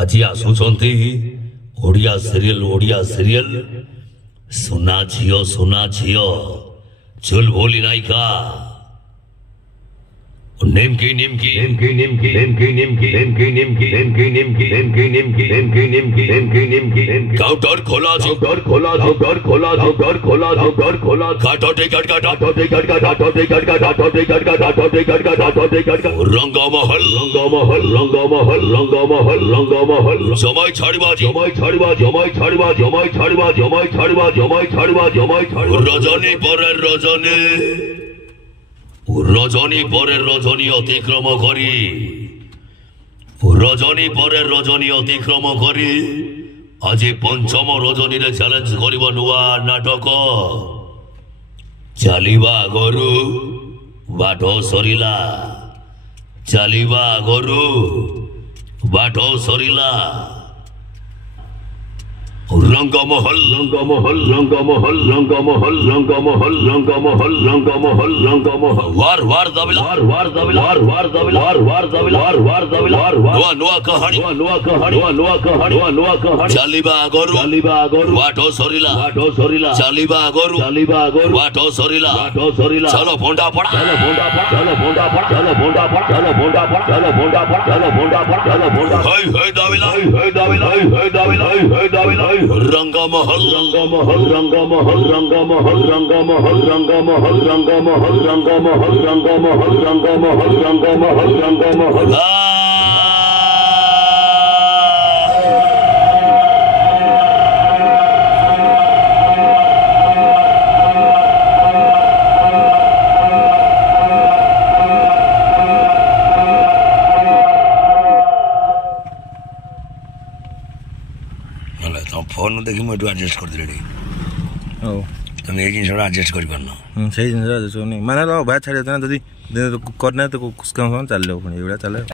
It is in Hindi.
আজি ଆସୁଛନ୍ତି ଓଡ଼ିଆ ସିରିଏଲ ସୁନା ଝିଅ ଚୁଲ ଭୋଲି ନାଇକା निमकी काउंटर खोला काटो टिकट रंगमहल जमाई छाड़वा रजनी परे रजनी अतिक्रम करी आज पंचम रजनी रे चैलेंज करिबो नुआ नाटक चलिबा आगरु बाटो सरिला रंगमहल वार दबिला नुआ कहानी चलिबा आगरु बाटो सरिला चलिबा आगरु बाटो सरिला चलो फोंडा पड़ा हे दाविला रंगमहल फोन देखी मुझे एडजस्ट कर दिले तुम ये जिन एडजस्ट कर पारना सही जिन एडजस्ट नहीं माने भाई छाड़ी देना जदी करना तो कुछ काम चल पुणी चले